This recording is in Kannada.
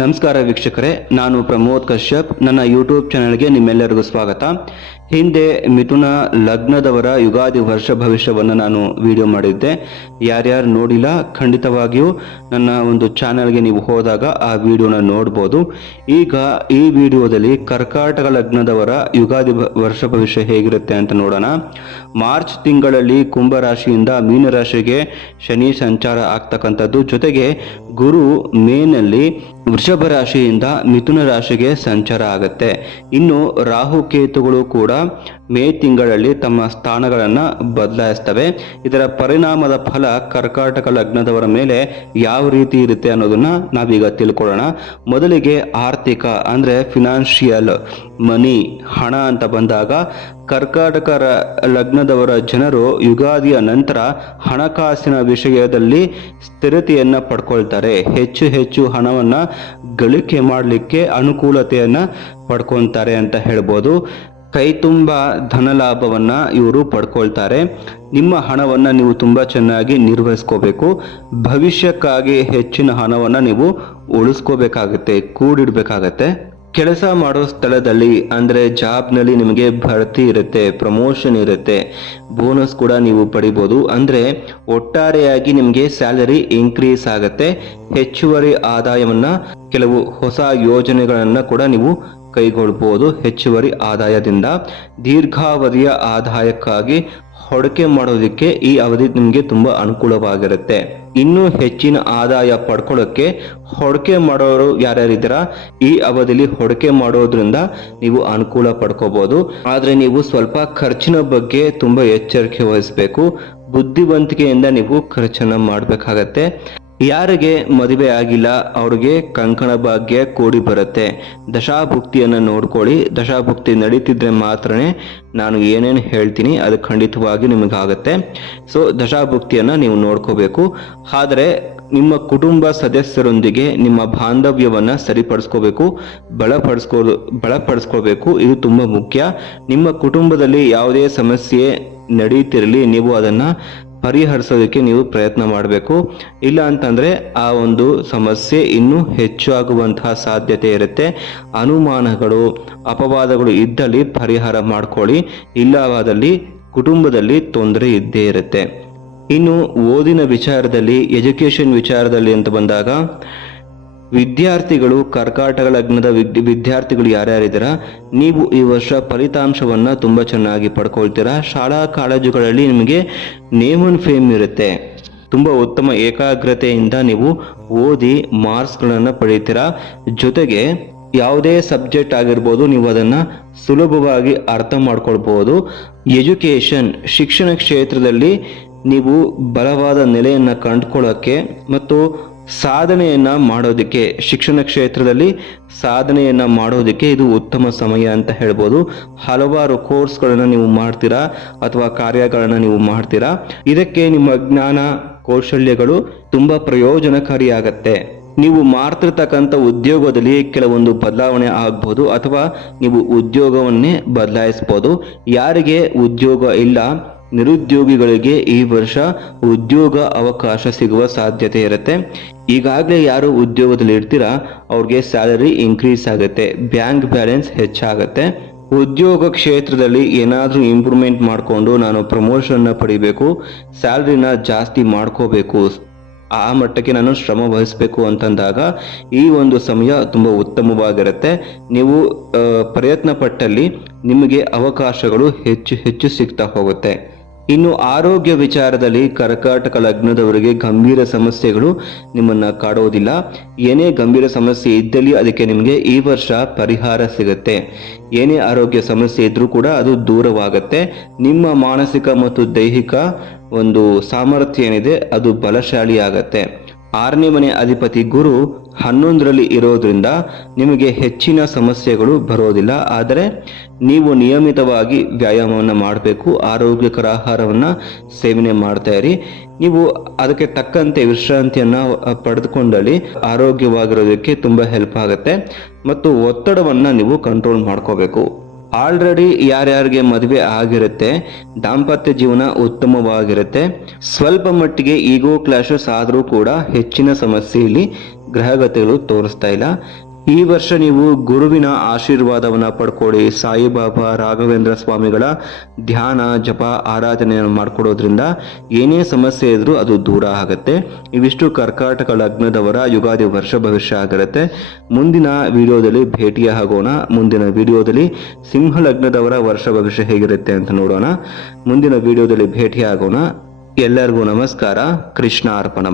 ನಮಸ್ಕಾರ ವೀಕ್ಷಕರೇ, ನಾನು ಪ್ರಮೋದ್ ಕಶ್ಯಪ್. ನನ್ನ ಯೂಟ್ಯೂಬ್ ಚಾನೆಲ್ಗೆ ನಿಮ್ಮೆಲ್ಲರಿಗೂ ಸ್ವಾಗತ. ಹಿಂದೆ ಮಿಥುನ ಲಗ್ನದವರ ಯುಗಾದಿ ವರ್ಷ ಭವಿಷ್ಯವನ್ನು ನಾನು ವಿಡಿಯೋ ಮಾಡಿದ್ದೆ. ಯಾರ್ಯಾರು ನೋಡಿಲ್ಲ, ಖಂಡಿತವಾಗಿಯೂ ನನ್ನ ಒಂದು ಚಾನೆಲ್ಗೆ ನೀವು ಹೋದಾಗ ಆ ವಿಡಿಯೋನ ನೋಡ್ಬೋದು. ಈಗ ಈ ವಿಡಿಯೋದಲ್ಲಿ ಕರ್ಕಾಟಕ ಲಗ್ನದವರ ಯುಗಾದಿ ವರ್ಷ ಭವಿಷ್ಯ ಹೇಗಿರುತ್ತೆ ಅಂತ ನೋಡೋಣ. ಮಾರ್ಚ್ ತಿಂಗಳಲ್ಲಿ ಕುಂಭರಾಶಿಯಿಂದ ಮೀನರಾಶಿಗೆ ಶನಿ ಸಂಚಾರ ಆಗ್ತಕ್ಕಂಥದ್ದು. ಜೊತೆಗೆ ಗುರು ಮೇನಲ್ಲಿ ವೃಷಭ ರಾಶಿಯಿಂದ ಮಿಥುನ ರಾಶಿಗೆ ಸಂಚಾರ ಆಗುತ್ತೆ. ಇನ್ನು ರಾಹು ಕೇತುಗಳು ಕೂಡ ಮೇ ತಿಂಗಳಲ್ಲಿ ತಮ್ಮ ಸ್ಥಾನಗಳನ್ನು ಬದಲಾಯಿಸ್ತವೆ ಇದರ ಪರಿಣಾಮದ ಫಲ ಕರ್ಕಾಟಕ ಲಗ್ನದವರ ಮೇಲೆ ಯಾವ ರೀತಿ ಇರುತ್ತೆ ಅನ್ನೋದನ್ನ ನಾವೀಗ ತಿಳ್ಕೊಳ್ಳೋಣ. ಮೊದಲಿಗೆ ಆರ್ಥಿಕ ಅಂದರೆ ಫಿನಾನ್ಷಿಯಲ್ ಮನಿ ಹಣ ಅಂತ ಬಂದಾಗ ಕರ್ಕಾಟಕ ಲಗ್ನದವರ ಜನರು ಯುಗಾದಿಯ ನಂತರ ಹಣಕಾಸಿನ ವಿಷಯದಲ್ಲಿ ಸ್ಥಿರತೆಯನ್ನು ಪಡ್ಕೊಳ್ತಾರೆ. ಹೆಚ್ಚು ಹೆಚ್ಚು ಹಣವನ್ನು ಗಳಿಕೆ ಮಾಡಲಿಕ್ಕೆ ಅನುಕೂಲತೆಯನ್ನು ಪಡ್ಕೊತಾರೆ ಅಂತ ಹೇಳ್ಬೋದು. ಕೈ ತುಂಬ ಧನ ಲಾಭವನ್ನ ಇವರು ಪಡ್ಕೊಳ್ತಾರೆ. ನಿಮ್ಮ ಹಣವನ್ನ ನೀವು ತುಂಬಾ ಚೆನ್ನಾಗಿ ನಿರ್ವಹಿಸ್ಕೋಬೇಕು. ಭವಿಷ್ಯಕ್ಕಾಗಿ ಹೆಚ್ಚಿನ ಹಣವನ್ನ ನೀವು ಉಳಿಸ್ಕೋಬೇಕಾಗತ್ತೆ, ಕೂಡಿಡಬೇಕಾಗತ್ತೆ. ಕೆಲಸ ಮಾಡೋ ಸ್ಥಳದಲ್ಲಿ ಅಂದ್ರೆ ಜಾಬ್ನಲ್ಲಿ ನಿಮಗೆ ಭರ್ತಿ ಇರುತ್ತೆ, ಪ್ರಮೋಷನ್ ಇರುತ್ತೆ, ಬೋನಸ್ ಕೂಡ ನೀವು ಪಡಿಬೋದು. ಅಂದ್ರೆ ಒಟ್ಟಾರೆಯಾಗಿ ನಿಮಗೆ ಸ್ಯಾಲರಿ ಇನ್ಕ್ರೀಸ್ ಆಗುತ್ತೆ. ಹೆಚ್ಚುವರಿ ಆದಾಯವನ್ನ ಕೆಲವು ಹೊಸ ಯೋಜನೆಗಳನ್ನು ಕೂಡ ನೀವು ಕೈಗೊಳ್ಬೋದು ಹೆಚ್ಚುವರಿ ಆದಾಯದಿಂದ. ದೀರ್ಘಾವಧಿಯ ಆದಾಯಕ್ಕಾಗಿ ಹೊಡಕೆ ಮಾಡೋದಕ್ಕೆ ಈ ಅವಧಿ ನಿಮಗೆ ತುಂಬ ಅನುಕೂಲವಾಗಿರುತ್ತೆ. ಇನ್ನೂ ಹೆಚ್ಚಿನ ಆದಾಯ ಪಡ್ಕೊಳ್ಳೋಕ್ಕೆ ಹೊಡಕೆ ಮಾಡೋರು ಯಾರ್ಯಾರಿದ್ದೀರಾ? ಈ ಅವಧಿಲಿ ಹೊಡಕೆ ಮಾಡೋದ್ರಿಂದ ನೀವು ಅನುಕೂಲ ಪಡ್ಕೋಬಹುದು ಆದರೆ ನೀವು ಸ್ವಲ್ಪ ಖರ್ಚಿನ ಬಗ್ಗೆ ತುಂಬ ಎಚ್ಚರಿಕೆ ವಹಿಸಬೇಕು. ಬುದ್ಧಿವಂತಿಕೆಯಿಂದ ನೀವು ಖರ್ಚನ್ನು ಮಾಡಬೇಕಾಗತ್ತೆ. ಯಾರಿಗೆ ಮದುವೆ ಆಗಿಲ್ಲ, ಅವ್ರಿಗೆ ಕಂಕಣ ಭಾಗ್ಯ ಕೂಡಿ ಬರುತ್ತೆ. ದಶಾಭುಕ್ತಿಯನ್ನು ನೋಡ್ಕೊಳ್ಳಿ. ದಶಾಭುಕ್ತಿ ನಡೀತಿದ್ರೆ ಮಾತ್ರನೇ ನಾನು ಏನೇನು ಹೇಳ್ತೀನಿ ಅದು ಖಂಡಿತವಾಗಿ ನಿಮಗಾಗತ್ತೆ. ಸೊ ದಶಾಭುಕ್ತಿಯನ್ನು ನೀವು ನೋಡ್ಕೋಬೇಕು. ಆದರೆ ನಿಮ್ಮ ಕುಟುಂಬ ಸದಸ್ಯರೊಂದಿಗೆ ನಿಮ್ಮ ಬಾಂಧವ್ಯವನ್ನು ಸರಿಪಡಿಸ್ಕೋಬೇಕು, ಬಲಪಡಿಸ್ಕೋ, ಬಲಪಡಿಸ್ಕೋಬೇಕು. ಇದು ತುಂಬ ಮುಖ್ಯ. ನಿಮ್ಮ ಕುಟುಂಬದಲ್ಲಿ ಯಾವುದೇ ಸಮಸ್ಯೆ ನಡೀತಿರಲಿ, ನೀವು ಅದನ್ನ ಪರಿಹರಿಸೋದಕ್ಕೆ ನೀವು ಪ್ರಯತ್ನ ಮಾಡಬೇಕು. ಇಲ್ಲ ಅಂತಂದ್ರೆ ಆ ಒಂದು ಸಮಸ್ಯೆ ಇನ್ನೂ ಹೆಚ್ಚು ಆಗುವಂತಹ ಸಾಧ್ಯತೆ ಇರುತ್ತೆ. ಅನುಮಾನಗಳು, ಅಪವಾದಗಳು ಇದ್ದಲ್ಲಿ ಪರಿಹಾರ ಮಾಡ್ಕೊಳ್ಳಿ. ಇಲ್ಲವಾದಲ್ಲಿ ಕುಟುಂಬದಲ್ಲಿ ತೊಂದರೆ ಇದ್ದೇ ಇರುತ್ತೆ. ಇನ್ನು ಓದಿನ ವಿಚಾರದಲ್ಲಿ, ಎಜುಕೇಷನ್ ವಿಚಾರದಲ್ಲಿ ಅಂತ ಬಂದಾಗ ವಿದ್ಯಾರ್ಥಿಗಳು ಕರ್ಕಾಟಕ ಲಗ್ನದ ವಿದ್- ವಿದ್ಯಾರ್ಥಿಗಳು ಯಾರ್ಯಾರಿದ್ದೀರಾ, ನೀವು ಈ ವರ್ಷ ಫಲಿತಾಂಶವನ್ನು ತುಂಬ ಚೆನ್ನಾಗಿ ಪಡ್ಕೊಳ್ತೀರಾ. ಶಾಲಾ ಕಾಲೇಜುಗಳಲ್ಲಿ ನಿಮಗೆ ನೇಮ್ ಅಂಡ್ ಫೇಮ್ ಇರುತ್ತೆ. ತುಂಬ ಉತ್ತಮ ಏಕಾಗ್ರತೆಯಿಂದ ನೀವು ಓದಿ ಮಾರ್ಕ್ಸ್ಗಳನ್ನು ಪಡೀತೀರಾ. ಜೊತೆಗೆ ಯಾವುದೇ ಸಬ್ಜೆಕ್ಟ್ ಆಗಿರ್ಬೋದು, ನೀವು ಅದನ್ನು ಸುಲಭವಾಗಿ ಅರ್ಥ ಮಾಡ್ಕೊಳ್ಬೋದು. ಎಜುಕೇಶನ್ ಶಿಕ್ಷಣ ಕ್ಷೇತ್ರದಲ್ಲಿ ನೀವು ಬಲವಾದ ನೆಲೆಯನ್ನು ಕಂಡುಕೊಳ್ಳೋಕ್ಕೆ ಮತ್ತು ಸಾಧನೆಯನ್ನ ಮಾಡೋದಕ್ಕೆ, ಶಿಕ್ಷಣ ಕ್ಷೇತ್ರದಲ್ಲಿ ಸಾಧನೆಯನ್ನು ಮಾಡೋದಕ್ಕೆ ಇದು ಉತ್ತಮ ಸಮಯ ಅಂತ ಹೇಳ್ಬೋದು. ಹಲವಾರು ಕೋರ್ಸ್ಗಳನ್ನು ನೀವು ಮಾಡ್ತೀರಾ ಅಥವಾ ಕಾರ್ಯಗಳನ್ನು ನೀವು ಮಾಡ್ತೀರಾ? ಇದಕ್ಕೆ ನಿಮ್ಮ ಜ್ಞಾನ, ಕೌಶಲ್ಯಗಳು ತುಂಬಾ ಪ್ರಯೋಜನಕಾರಿಯಾಗತ್ತೆ. ನೀವು ಮಾಡ್ತಿರ್ತಕ್ಕಂಥ ಉದ್ಯೋಗದಲ್ಲಿ ಕೆಲವೊಂದು ಬದಲಾವಣೆ ಆಗ್ಬೋದು ಅಥವಾ ನೀವು ಉದ್ಯೋಗವನ್ನೇ ಬದಲಾಯಿಸ್ಬೋದು. ಯಾರಿಗೆ ಉದ್ಯೋಗ ಇಲ್ಲ ನಿರುದ್ಯೋಗಿಗಳಿಗೆ ಈ ವರ್ಷ ಉದ್ಯೋಗ ಅವಕಾಶ ಸಿಗುವ ಸಾಧ್ಯತೆ ಇರುತ್ತೆ. ಈಗಾಗಲೇ ಯಾರು ಉದ್ಯೋಗದಲ್ಲಿ ಇರ್ತೀರಾ, ಅವ್ರಿಗೆ ಸ್ಯಾಲರಿ ಇನ್ಕ್ರೀಸ್ ಆಗುತ್ತೆ ಬ್ಯಾಂಕ್ ಬ್ಯಾಲೆನ್ಸ್ ಹೆಚ್ಚಾಗುತ್ತೆ. ಉದ್ಯೋಗ ಕ್ಷೇತ್ರದಲ್ಲಿ ಏನಾದರೂ ಇಂಪ್ರೂವ್ಮೆಂಟ್ ಮಾಡಿಕೊಂಡು ನಾನು ಪ್ರಮೋಷನ್ನ ಪಡಿಬೇಕು ಸ್ಯಾಲ್ರಿನ ಜಾಸ್ತಿ ಮಾಡ್ಕೋಬೇಕು, ಆ ಮಟ್ಟಕ್ಕೆ ನಾನು ಶ್ರಮ ವಹಿಸಬೇಕು ಅಂತಂದಾಗ ಈ ಒಂದು ಸಮಯ ತುಂಬ ಉತ್ತಮವಾಗಿರುತ್ತೆ. ನೀವು ಪ್ರಯತ್ನ ಪಟ್ಟಲ್ಲಿ ನಿಮಗೆ ಅವಕಾಶಗಳು ಹೆಚ್ಚು ಹೆಚ್ಚು ಸಿಗ್ತಾ ಹೋಗುತ್ತೆ. ಇನ್ನು ಆರೋಗ್ಯ ವಿಚಾರದಲ್ಲಿ ಕರ್ಕಾಟಕ ಲಗ್ನದವರಿಗೆ ಗಂಭೀರ ಸಮಸ್ಯೆಗಳು ನಿಮ್ಮನ್ನ ಕಾಡೋದಿಲ್ಲ. ಏನೇ ಗಂಭೀರ ಸಮಸ್ಯೆ ಇದ್ದಲ್ಲಿ ಅದಕ್ಕೆ ನಿಮಗೆ ಈ ವರ್ಷ ಪರಿಹಾರ ಸಿಗುತ್ತೆ. ಏನೇ ಆರೋಗ್ಯ ಸಮಸ್ಯೆ ಇದ್ರೂ ಕೂಡ ಅದು ದೂರವಾಗುತ್ತೆ. ನಿಮ್ಮ ಮಾನಸಿಕ ಮತ್ತು ದೈಹಿಕ ಒಂದು ಸಾಮರ್ಥ್ಯ ಏನಿದೆ ಅದು ಬಲಶಾಲಿ ಆಗತ್ತೆ ಆರನೇ ಮನೆ ಅಧಿಪತಿ ಗುರು ಹನ್ನೊಂದರಲ್ಲಿ ಇರೋದ್ರಿಂದ ನಿಮಗೆ ಹೆಚ್ಚಿನ ಸಮಸ್ಯೆಗಳು ಬರೋದಿಲ್ಲ. ಆದರೆ ನೀವು ನಿಯಮಿತವಾಗಿ ವ್ಯಾಯಾಮವನ್ನು ಮಾಡಬೇಕು, ಆರೋಗ್ಯಕರ ಆಹಾರವನ್ನು ಸೇವನೆ ಮಾಡ್ತಾ ಇರಿ. ನೀವು ಅದಕ್ಕೆ ತಕ್ಕಂತೆ ವಿಶ್ರಾಂತಿಯನ್ನು ಪಡೆದುಕೊಂಡಲ್ಲಿ ಆರೋಗ್ಯವಾಗಿರೋದಕ್ಕೆ ತುಂಬ ಹೆಲ್ಪ್ ಆಗುತ್ತೆ. ಮತ್ತು ಒತ್ತಡವನ್ನು ನೀವು ಕಂಟ್ರೋಲ್ ಮಾಡ್ಕೋಬೇಕು. ಆಲ್ರೆಡಿ ಯಾರ್ಯಾರಿಗೆ ಮದುವೆ ಆಗಿರುತ್ತೆ, ದಾಂಪತ್ಯ ಜೀವನ ಉತ್ತಮವಾಗಿರುತ್ತೆ, ಸ್ವಲ್ಪ ಮಟ್ಟಿಗೆ ಈಗೋ ಕ್ಲಾಶಸ್ ಆದರೂ ಕೂಡ ಹೆಚ್ಚಿನ ಸಮಸ್ಯೆಯಲ್ಲಿ ಗ್ರಹಗತಿಗಳು ತೋರಿಸ್ತಾ ಇಲ್ಲ. ಈ ವರ್ಷ ನೀವು ಗುರುವಿನ ಆಶೀರ್ವಾದವನ್ನು ಪಡ್ಕೊಳ್ಳಿ. ಸಾಯಿಬಾಬಾ ರಾಘವೇಂದ್ರ ಸ್ವಾಮಿಗಳ ಧ್ಯಾನ, ಜಪ, ಆರಾಧನೆಯನ್ನು ಮಾಡ್ಕೊಡೋದ್ರಿಂದ ಏನೇ ಸಮಸ್ಯೆ ಇದ್ರೂ ಅದು ದೂರ ಆಗುತ್ತೆ. ಇವಿಷ್ಟು ಕರ್ಕಾಟಕ ಲಗ್ನದವರ ಯುಗಾದಿ ವರ್ಷ ಭವಿಷ್ಯ ಆಗಿರುತ್ತೆ. ಮುಂದಿನ ವಿಡಿಯೋದಲ್ಲಿ ಭೇಟಿಯಾಗೋಣ ಮುಂದಿನ ವಿಡಿಯೋದಲ್ಲಿ ಸಿಂಹ ಲಗ್ನದವರ ವರ್ಷ ಭವಿಷ್ಯ ಹೇಗಿರುತ್ತೆ ಅಂತ ನೋಡೋಣ. ಮುಂದಿನ ವಿಡಿಯೋದಲ್ಲಿ ಭೇಟಿಯಾಗೋಣ. ಎಲ್ಲರಿಗೂ ನಮಸ್ಕಾರ. ಕೃಷ್ಣ ಅರ್ಪಣ